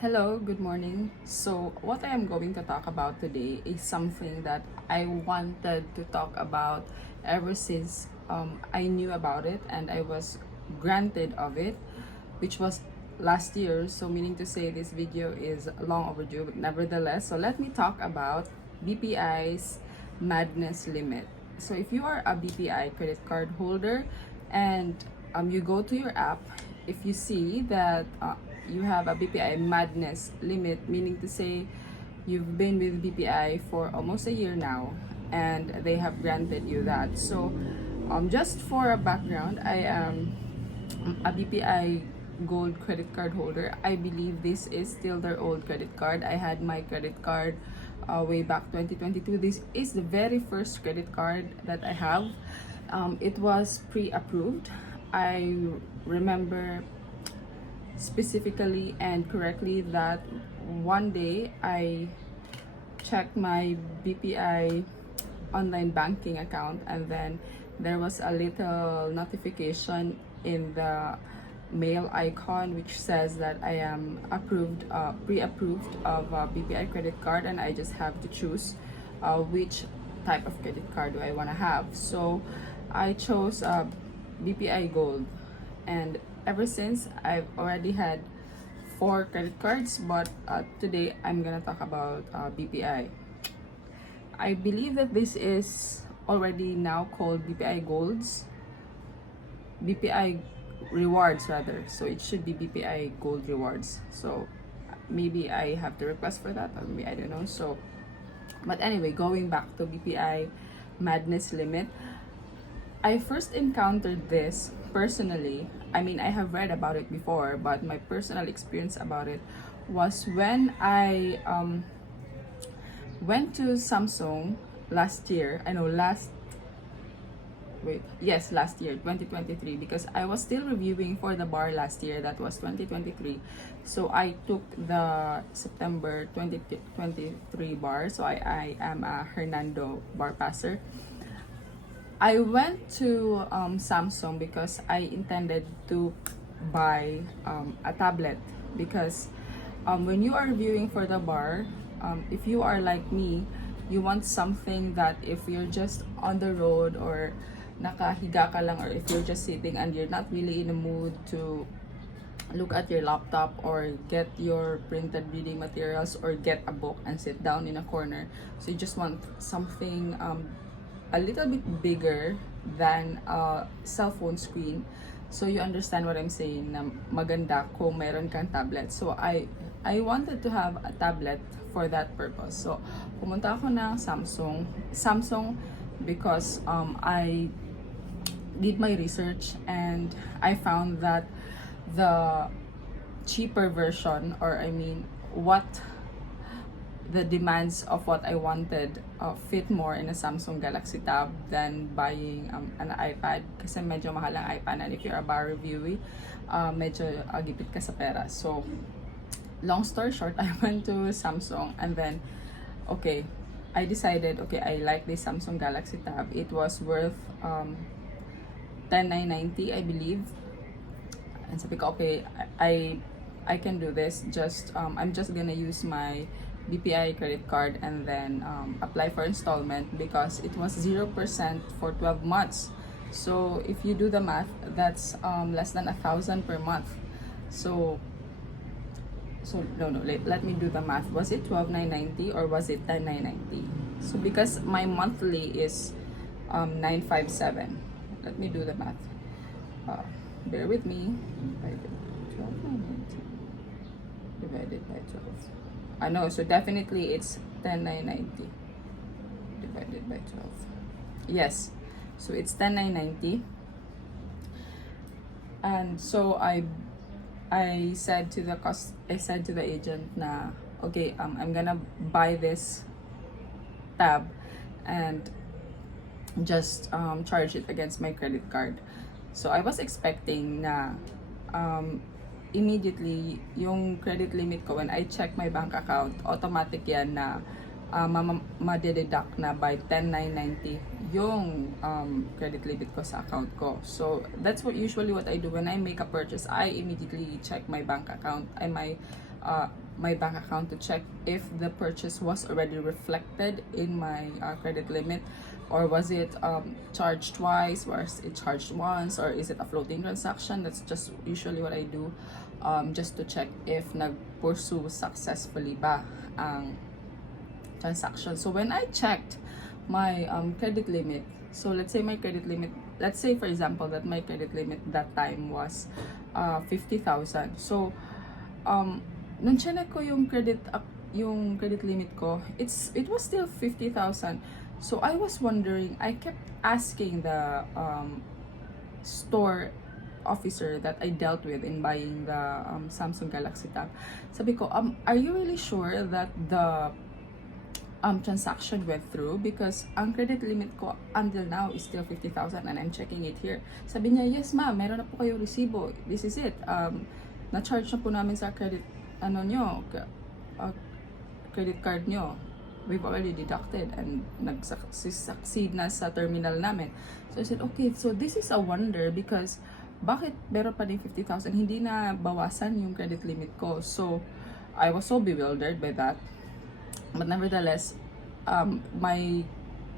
Hello, good morning. So, what I am going to talk about today is something that I wanted to talk about ever since I knew about it and I was granted of it, which was last year. So, meaning to say, this video is long overdue, but nevertheless, so let me talk about BPI's Madness Limit. So, if you are a BPI credit card holder and you go to your app, if you see that you have a BPI Madness Limit, meaning to say you've been with BPI for almost a year now and they have granted you that. So, just for a background, I am a BPI Gold credit card holder. I believe this is still their old credit card. I had my credit card way back 2022. This is the very first credit card that I have. It was pre-approved. I remember specifically and correctly that one day I checked my BPI online banking account and then there was a little notification in the mail icon which says that I am pre-approved of a BPI credit card, and I just have to choose which type of credit card do I want to have. So I chose BPI Gold, and ever since I've already had 4 credit cards, but today I'm gonna talk about BPI. I believe that this is already now called BPI Golds, BPI Rewards rather. So it should be BPI Gold Rewards. So maybe I have to request for that, or maybe I don't know. So, but anyway, going back to BPI Madness Limit, I first encountered this personally. I mean, I have read about it before, but my personal experience about it was when I went to Samsung last year. I know last year, 2023, because I was still reviewing for the bar last year. That was 2023. So I took the September 2023 bar. So I am a Hernando bar passer. I went to Samsung because I intended to buy a tablet, because when you are reviewing for the bar, if you are like me, you want something that if you're just on the road or nakahiga ka lang, or if you're just sitting and you're not really in the mood to look at your laptop or get your printed reading materials or get a book and sit down in a corner, so you just want something a little bit bigger than a cell phone screen. So you understand what I'm saying, na maganda kung meron kang tablet. So I wanted to have a tablet for that purpose. So pumunta ako ng Samsung because I did my research and I found that the cheaper version, or I mean what the demands of what I wanted fit more in a Samsung Galaxy Tab than buying an iPad, kasi medyo mahal ang iPad, and if you're a bar reviewee, medyo gipit ka sa pera. So long story short, I went to Samsung and then I decided, I like this Samsung Galaxy Tab. It was worth 10,990, I believe. And sabi ko, I can do this. I'm just gonna use my BPI credit card and then apply for installment, because it was 0% for 12 months. So if you do the math, that's less than 1,000 per month. So no, let me do the math. Was it 12,990 or was it 10,990? So because my monthly is 957. Let me do the math. Bear with me. 12,990 divided by 12. I know, so definitely it's 10,990 divided by 12. Yes, so it's 10,990. And so I said to the agent na, I'm gonna buy this tab and just charge it against my credit card. So I was expecting na immediately yung credit limit ko, when I check my bank account, automatic yan na ma-deduct na by 10,990 yung credit limit ko sa account ko. So that's what I do when I make a purchase. I immediately check my bank account and my my bank account to check if the purchase was already reflected in my credit limit, or was it charged twice, was it charged once, or is it a floating transaction. That's just usually what I do, just to check if nag-pursue successfully ba ang transaction. So when I checked my credit limit, so let's say for example that my credit limit that time was 50,000. So nung chinek ko yung credit limit ko, it was still 50,000. So I was wondering, I kept asking the store officer that I dealt with in buying the Samsung Galaxy Tab. Sabi ko, are you really sure that the transaction went through? Because ang credit limit ko until now is still 50,000 and I'm checking it here. Sabi niya, yes ma'am, meron na po kayo resibo. This is it. Na-charge na po namin sa credit credit card nyo. We've already deducted and nag-succeed na sa terminal namin. So I said, okay, so this is a wonder because bakit meron pa din 50,000, hindi na bawasan yung credit limit ko. So I was so bewildered by that. But nevertheless, my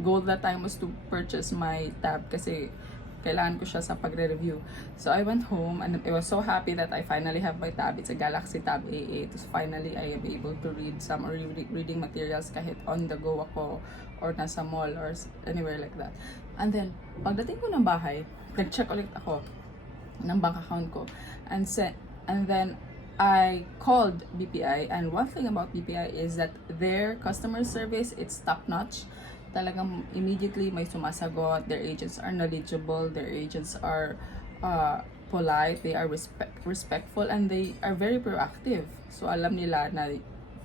goal that time was to purchase my tab kasi kailangan ko siya sa pagre-review. So I went home and I was so happy that I finally have my tab. It's a Galaxy Tab A8. So finally, I am able to read some reading materials kahit on the go ako or nasa mall or anywhere like that. And then, pagdating ko ng bahay, nag-check ulit ako ng bank account ko. And then, I called BPI, and one thing about BPI is that their customer service, it's top-notch. Talagang immediately may sumasagot, their agents are knowledgeable, their agents are polite, they are respectful, and they are very proactive. So alam nila na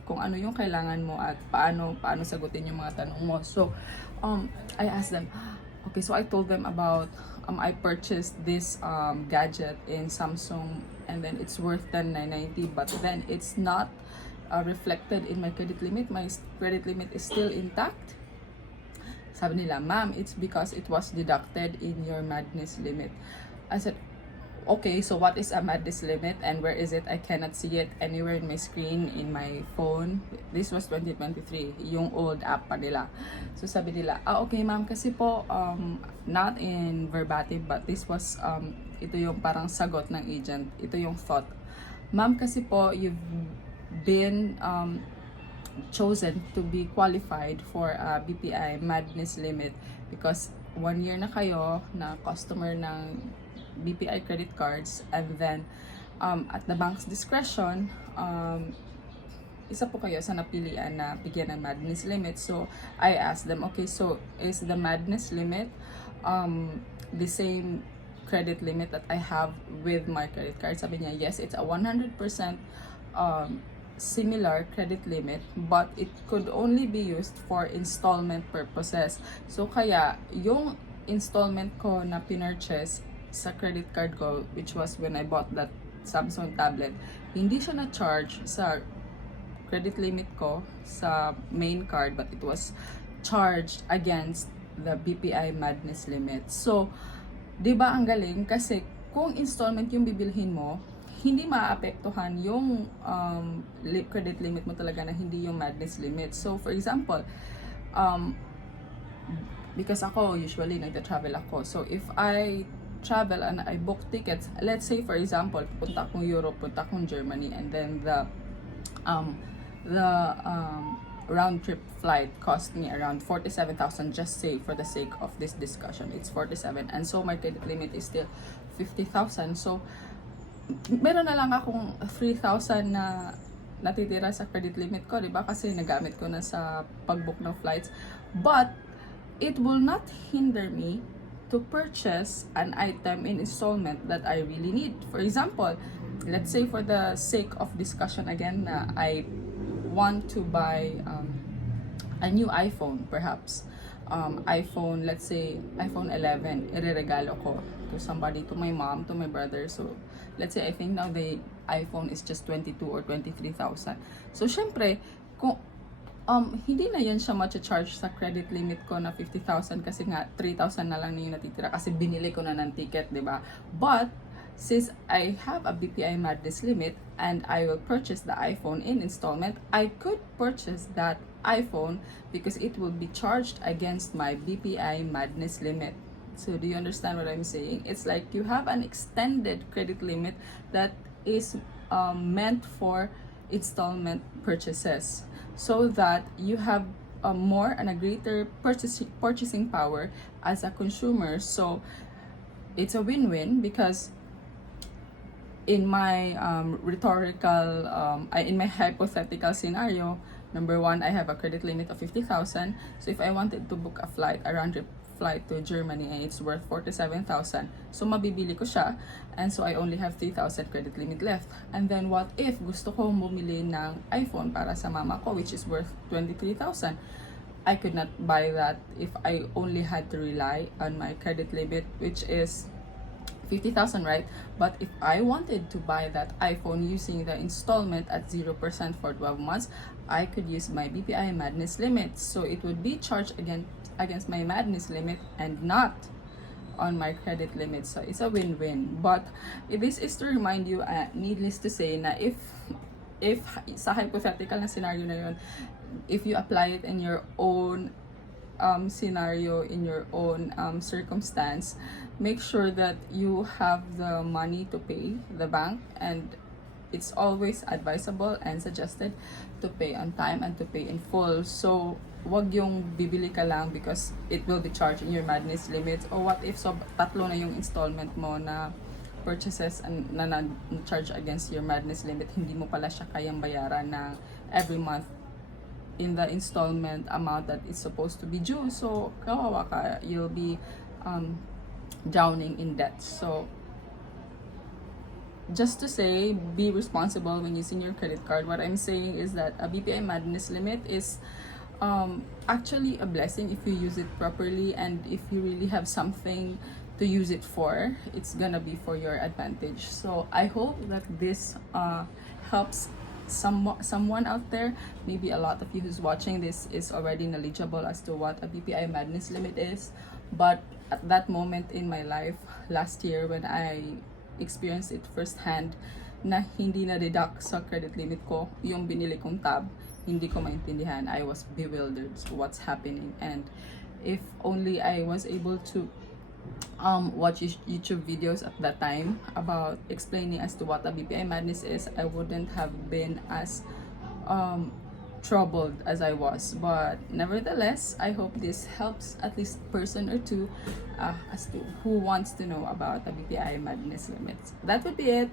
kung ano yung kailangan mo at paano sagutin yung mga tanong mo. So I asked them, okay, so I told them about I purchased this gadget in Samsung and then it's worth $990, but then it's not reflected in my credit limit. My credit limit is still intact. Sabi nila, ma'am, it's because it was deducted in your madness limit. I said, okay, so what is a madness limit and where is it? I cannot see it anywhere in my screen, in my phone. This was 2023, yung old app pa nila. So sabi nila, okay ma'am, kasi po, not in verbatim, but this was, ito yung parang sagot ng agent, ito yung thought. Ma'am, kasi po, you've been chosen to be qualified for a BPI Madness Limit because 1 year na kayo na customer ng BPI credit cards, and then at the bank's discretion, isa po kayo sa napilian na bigyan ng Madness Limit. So I asked them, okay, so is the Madness Limit the same credit limit that I have with my credit card? Sabi niya, yes, it's a 100% similar credit limit, but it could only be used for installment purposes. So kaya yung installment ko na pinurchase sa credit card ko, which was when I bought that Samsung tablet, hindi siya na-charge sa credit limit ko sa main card, but it was charged against the BPI Madness Limit. So, di ba ang galing? Kasi kung installment yung bibilhin mo, hindi maapektuhan yung credit limit mo talaga na hindi yung madness limit. So, for example, because ako, usually, nagta-travel ako. So, if I travel and I book tickets, let's say, for example, punta akong Europe, punta akong Germany, and then the round-trip flight cost me around 47,000, just say, for the sake of this discussion, it's 47. And so, my credit limit is still 50,000. So, meron na lang akong 3,000 na natitira sa credit limit ko, di ba? Kasi nagamit ko na sa pag-book ng flights. But it will not hinder me to purchase an item in installment that I really need. For example, let's say for the sake of discussion again, na I want to buy a new iPhone, perhaps. iPhone, let's say, iPhone 11, ireregalo ko to somebody, to my mom, to my brother. So, let's say, I think now the iPhone is just 22 or 23,000. So, syempre, kung hindi na yan siya ma-charge sa credit limit ko na 50,000 kasi nga 3,000 na lang yung natitira kasi binili ko na ng ticket, di ba? But, since I have a BPI Madness Limit and I will purchase the iPhone in installment, I could purchase that iPhone because it will be charged against my BPI Madness Limit. So do you understand what I'm saying? It's like you have an extended credit limit that is meant for installment purchases, so that you have a more and a greater purchasing power as a consumer. So it's a win-win because in my in my hypothetical scenario, number one, I have a credit limit of 50,000. So if I wanted to book a flight, a round trip flight to Germany, and it's worth 47,000, so mabibili ko siya, and so I only have 3,000 credit limit left. And then what if gusto ko bumili ng iPhone para sa mama ko, which is worth 23,000? I could not buy that if I only had to rely on my credit limit, which is 50,000, right? But if I wanted to buy that iPhone using the installment at 0% for 12 months, I could use my BPI Madness Limit. So it would be charged against my Madness Limit and not on my credit limit. So it's a win-win. But this is to remind you, needless to say, na if sa hypothetical na scenario na yun, if you apply it in your own scenario, in your own circumstance, make sure that you have the money to pay the bank, and it's always advisable and suggested to pay on time and to pay in full. So wag yung bibili ka lang because it will be charged in your Madness Limit. Or what if tatlo na yung installment mo na purchases and na charge against your Madness Limit, hindi mo pala siya kayang bayaran na every month in the installment amount that is supposed to be due. So kawawa ka, you'll be drowning in debt. So just to say, be responsible when using your credit card. What I'm saying is that a BPI Madness Limit is actually a blessing if you use it properly, and if you really have something to use it for, it's gonna be for your advantage. So I hope that this helps someone out there. Maybe a lot of you who's watching this is already knowledgeable as to what a BPI Madness Limit is, but at that moment in my life last year when I experienced it firsthand, na hindi na deduct sa credit limit ko yung binili kong tab, hindi ko maintindihan. I was bewildered so what's happening. And if only I was able to watch YouTube videos at that time about explaining as to what a BPI Madness is, I wouldn't have been as troubled as I was. But nevertheless, I hope this helps at least a person or two as to who wants to know about the BPI Madness Limits. That would be it.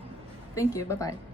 Thank you. Bye-bye.